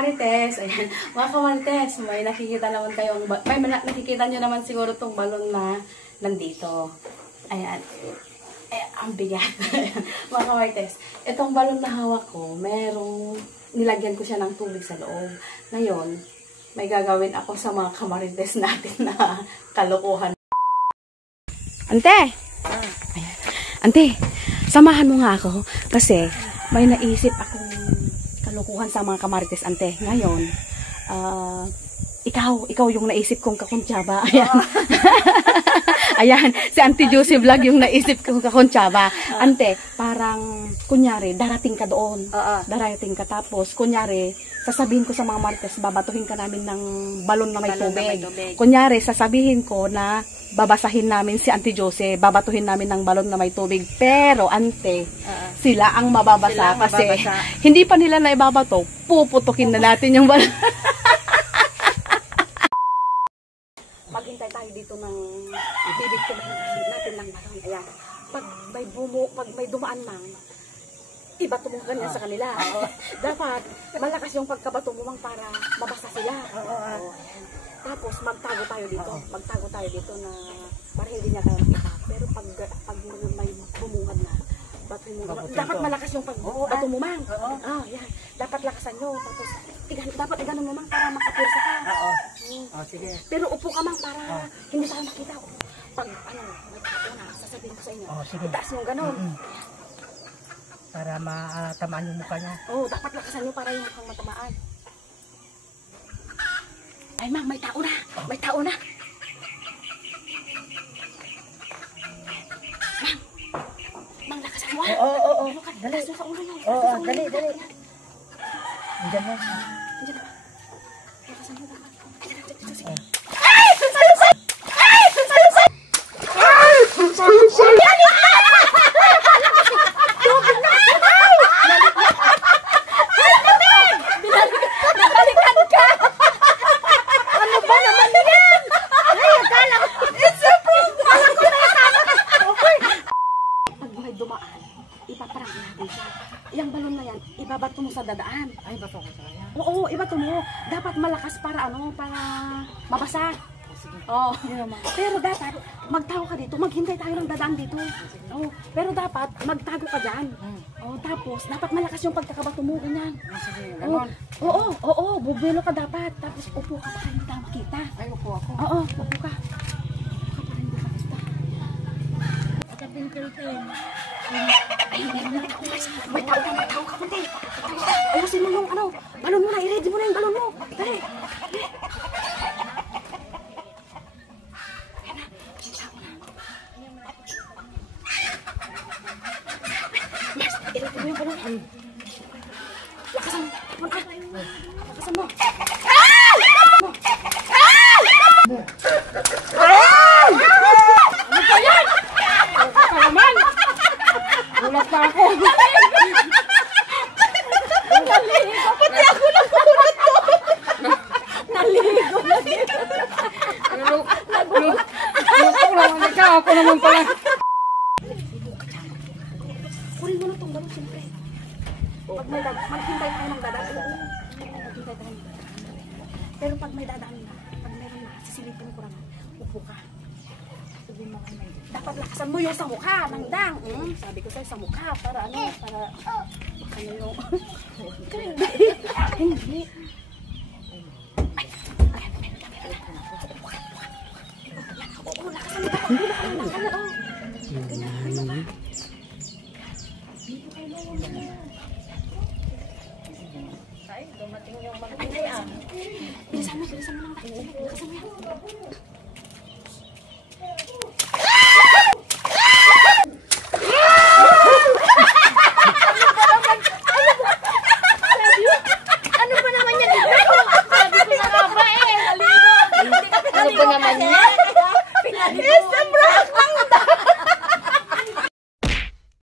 kamarites, ayan, mga kamarites, may nakikita naman kayong, nakikita nyo naman siguro tong balon na nandito. Ayan. Ang bigat. Mga kamarites, itong balon na hawak ko, nilagyan ko siya ng tubig sa loob. Ngayon, may gagawin ako sa mga kamarites natin na kalokohan. Ante! Ayan. Ante, samahan mo nga ako kasi may naisip akong kalukuhan sa mga kamarites, ante. Ngayon, ikaw yung naisip kong kakuntsaba. Ayan. Ayan, si Auntie Josie Vlog yung naisip kong kakuntsaba. Ante, parang, kunyari, darating ka doon. Darating ka tapos, kunyari, sasabihin ko sa mga marites, babatuhin ka namin ng balon na may tubig. Kunyari, sasabihin ko na babasahin namin si Auntie Josie, babatuhin namin ng balon na may tubig. Pero, ante, sila ang mababasa kasi hindi pa nila na ibabato, puputukin na natin yung balon. Maghintay tayo dito ng bibigtumin natin ng balon. Ayan. Pag may dumaan mang, ibato mo ganyan sa kanila. Dapat malakas yung pagkabato mo mang para mabasa sila. Tapos magtago tayo dito na para hindi niya tayo makita. Pero pag may bumungad na, dapat malakas yung pagbato mo mang. Yan. Dapat lakasan nyo. Tapos dapat iganon mo mang para makapirsa ka. Sige. Pero upo ka mang para hindi tayo makita. Pag may tago na, sasabihin ko sa inyo. Itaas mo ganon. Para matamaan yung mukha niya. Dapat lakasan nyo para yung mukhang matamaan. Ay, mang, may tao na. May tao na. Mang, lakasan mo. Dali. Sa ulo nyo. Dali. Diyan mo. Lakasan mo. Yung balon na yan, ibabato mo sa dadaan. Ay, bato ko sa kanya. Oo, ibato mo. Dapat malakas para para mabasa. Pero dapat, magtago ka dito. Maghintay tayo ng dadaan dito. Pero dapat, magtago ka dyan. Tapos, dapat malakas yung pagkakabato mo. Ganyan. Bubelo ka dapat. Tapos, upo ka para hindi tayo makita. Ay, upo ako. Upo ka. May tao ka kunti. Ayusin mo yung balon mo na, i-ready mo na yung balon mo. Dali. Mas, i-ready mo yung balon mo. Lakasan mo. Lakasan mo. Ano ba yan? Naman! Ulat pa ako. Naligo. Pati ako nagulat to. Naligo na dito. Ako naman pala. Kunin mo na itong balon, siyempre. Pag may dadaan, maghintay tayo ng dadaan. Maghintay tayo ng dadaan. Pero pag may dadaan na, pag meron na, sisilipin ko naman, upo ka. Dapat lakasan mo yung sa mukha, nangdang. Sabi ko sa'yo, sa mukha, para yung... Hindi. Lakasan mo. Ay, dumating yung mag-inay. Bilisan mo lang tayo. Lakasan mo yan.